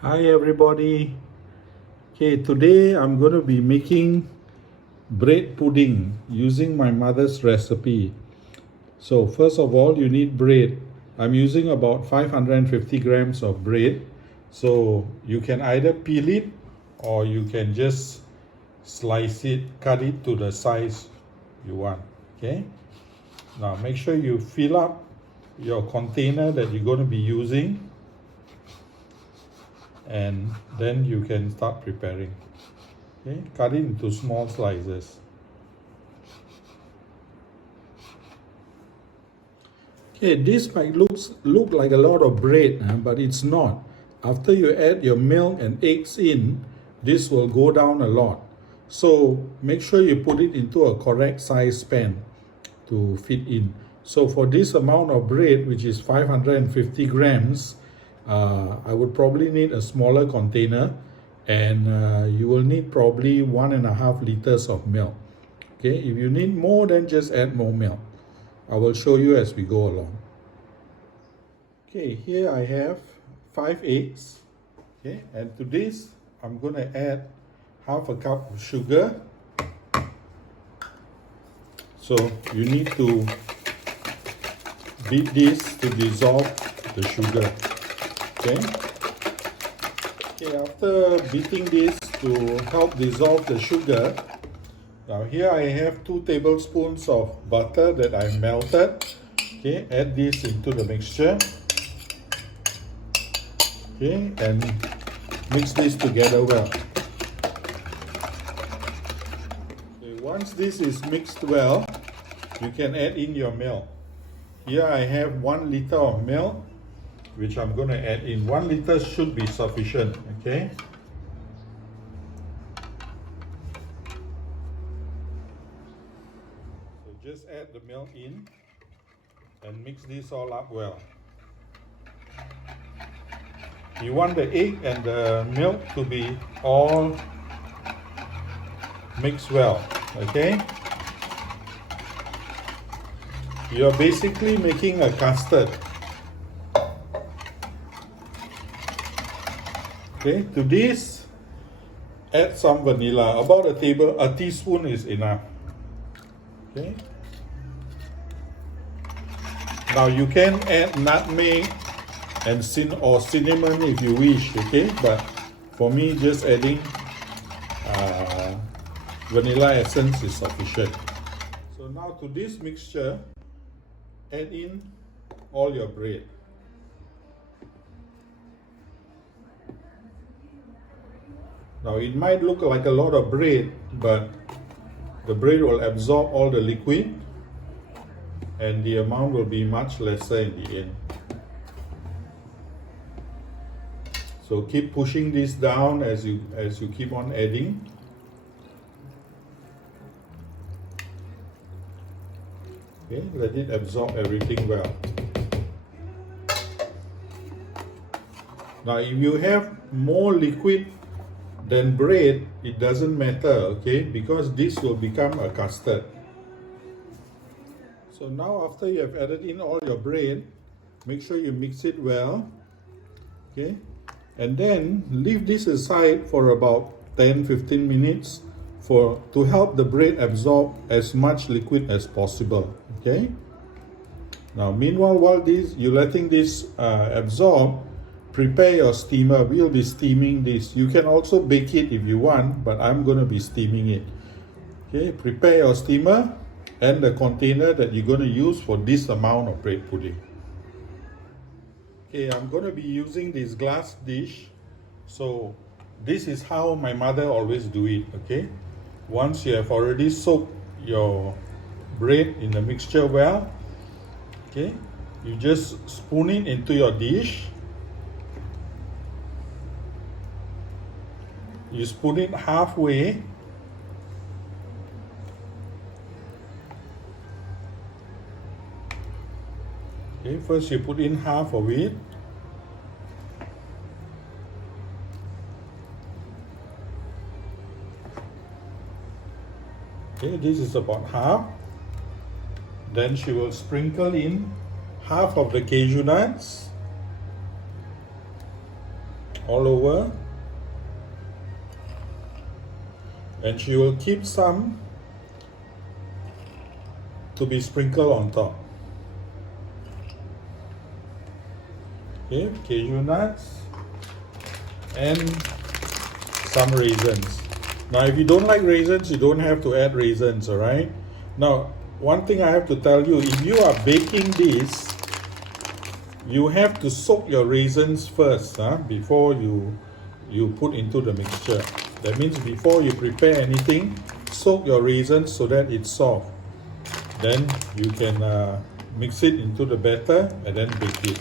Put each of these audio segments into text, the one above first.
Hi everybody. Okay, today I'm going to be making bread pudding using my mother's recipe. So first of all, you need bread. I'm using about 550 grams of bread. So you can either peel it or you can just slice it, cut it to the size you want. Okay. Now make sure you fill up your container that you're going to be using, and then you can start preparing. Okay, cut it into small slices. Okay, this might look like a lot of bread, but it's not. After you add your milk and eggs in, this will go down a lot. So make sure you put it into a correct size pan to fit in. So for this amount of bread, which is 550 grams, I would probably need a smaller container, and you will need probably 1.5 liters of milk. Okay, if you need more, then just add more milk. I will show you as we go along. Okay, here I have 5 eggs. Okay, and to this I'm going to add half a cup of sugar. So you need to beat this to dissolve the sugar. Okay. Okay, after beating this to help dissolve the sugar, now here I have 2 tablespoons of butter that I melted. Okay, add this into the mixture. Okay, and mix this together well. Okay, once this is mixed well, you can add in your milk. Here I have 1 liter of milk, which I'm going to add in. 1 liter should be sufficient. Okay. So just add the milk in and mix this all up well. You want the egg and the milk to be all mixed well. Okay. You're basically making a custard. Okay, to this, add some vanilla. About a teaspoon is enough. Okay. Now you can add nutmeg and cinnamon if you wish. Okay, but for me, just adding vanilla essence is sufficient. So now to this mixture, add in all your bread. Now it might look like a lot of bread, but the bread will absorb all the liquid and the amount will be much lesser in the end. So keep pushing this down as you keep on adding. Okay, let it absorb everything well. Now if you have more liquid than bread, it doesn't matter, okay, because this will become a custard. So now after you have added in all your bread, make sure you mix it well. Okay, and then leave this aside for about 10-15 minutes to help the bread absorb as much liquid as possible. Okay. Now meanwhile, while you're letting this absorb, prepare your steamer. We'll be steaming this. You can also bake it if you want, but I'm going to be steaming it. Okay, prepare your steamer and the container that you're going to use for this amount of bread pudding. Okay, I'm going to be using this glass dish. So this is how my mother always do it. Okay, once you have already soaked your bread in the mixture well, okay, you just spoon it into your dish. You spoon it halfway. Okay, first you put in half of it. Okay, this is about half. Then she will sprinkle in half of the cashew nuts. all over, and she will keep some to be sprinkled on top. Okay, cashew nuts and some raisins. Now if you don't like raisins, you don't have to add raisins, alright? Now one thing I have to tell you, if you are baking this, you have to soak your raisins first before you put into the mixture. That means before you prepare anything, soak your raisins so that it's soft. Then you can mix it into the batter and then bake it.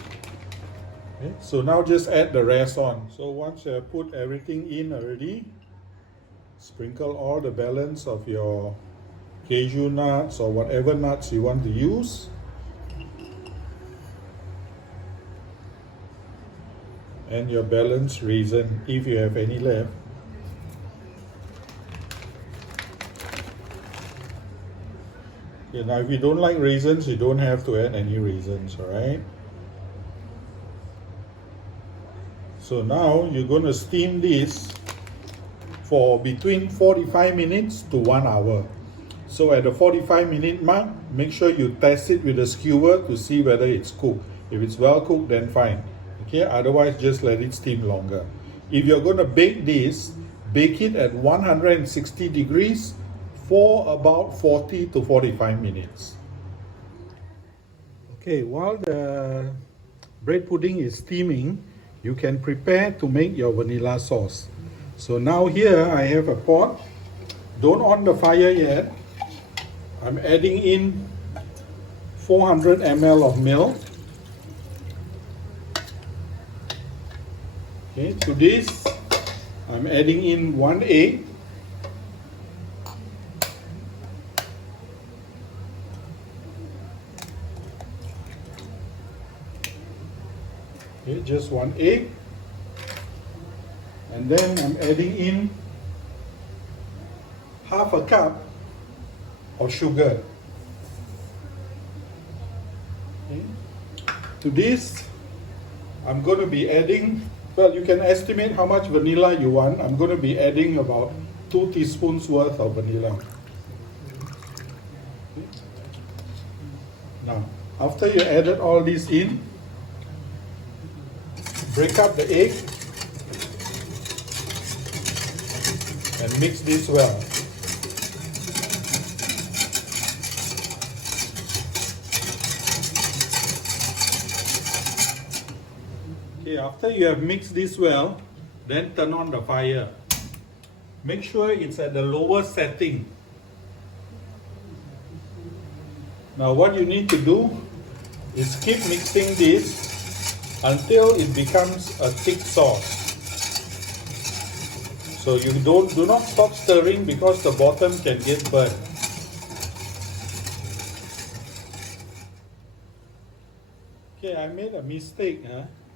Okay, so now just add the rest on. So once you have put everything in already, sprinkle all the balance of your cashew nuts or whatever nuts you want to use. And your balanced raisin, if you have any left. Okay, now if you don't like raisins, you don't have to add any raisins, alright? So now you're going to steam this for between 45 minutes to 1 hour. So at the 45-minute mark, make sure you test it with a skewer to see whether it's cooked. If it's well cooked, then fine. Okay, otherwise just let it steam longer. If you're going to bake this, bake it at 160 degrees for about 40 to 45 minutes. Okay, while the bread pudding is steaming, you can prepare to make your vanilla sauce. So now here I have a pot. Don't on the fire yet. I'm adding in 400 ml of milk. Okay, to this I'm adding in 1 egg. Okay, just 1 egg. And then I'm adding in half a cup of sugar. Okay. To this, I'm going to be adding, well, you can estimate how much vanilla you want. I'm going to be adding about 2 teaspoons worth of vanilla. Okay. Now, after you added all this in, break up the egg and mix this well. Okay, after you have mixed this well, then turn on the fire. Make sure it's at the lower setting. Now what you need to do is keep mixing this until it becomes a thick sauce. So you do not stop stirring because the bottom can get burnt. Okay, I made a mistake.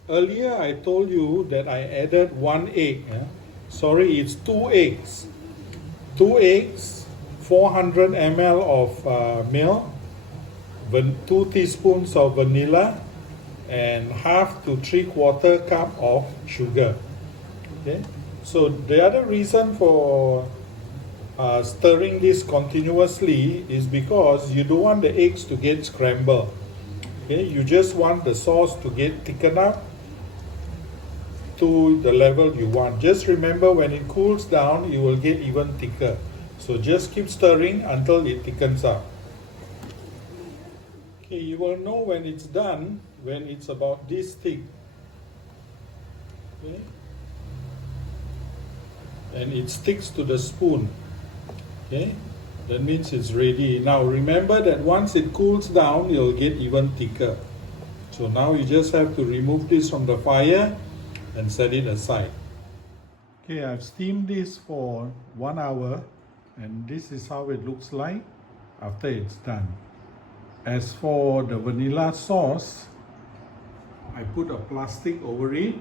Earlier I told you that I added 1 egg. Sorry, it's 2 eggs. 2 eggs, 400 ml of milk, 2 teaspoons of vanilla, and half to 3/4 cup of sugar. Okay, so the other reason for stirring this continuously is because you don't want the eggs to get scrambled. Okay, you just want the sauce to get thickened up to the level you want. Just remember, when it cools down, it will get even thicker. So just keep stirring until it thickens up. Okay, you will know when it's done when it's about this thick. Okay, and it sticks to the spoon. Okay, that means it's ready. Now remember that once it cools down, it'll get even thicker. So now you just have to remove this from the fire and set it aside. Okay, I've steamed this for 1 hour, and this is how it looks like after it's done. As for the vanilla sauce, I put a plastic over it,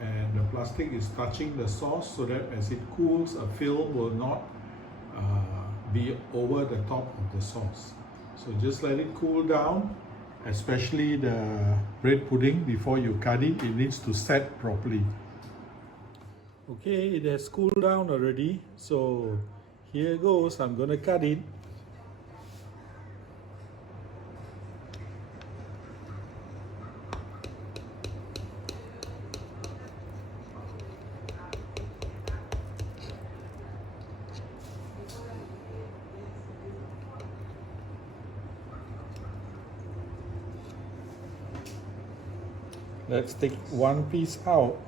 and the plastic is touching the sauce so that as it cools, a film will not be over the top of the sauce. So just let it cool down, especially the bread pudding. Before you cut it, it needs to set properly. Okay, it has cooled down already. So here goes. I'm gonna cut it. Let's take one piece out.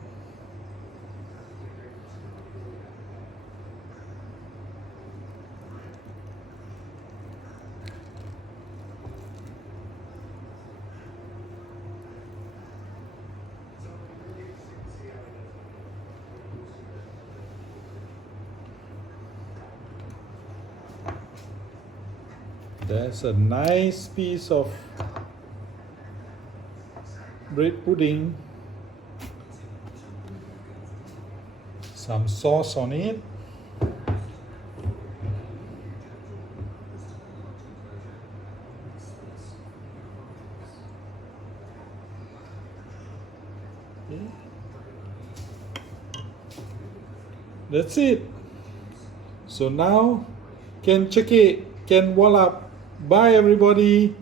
There's a nice piece of bread pudding. Some sauce on it. Okay. That's it. So now, can check it, can wallop. Bye everybody.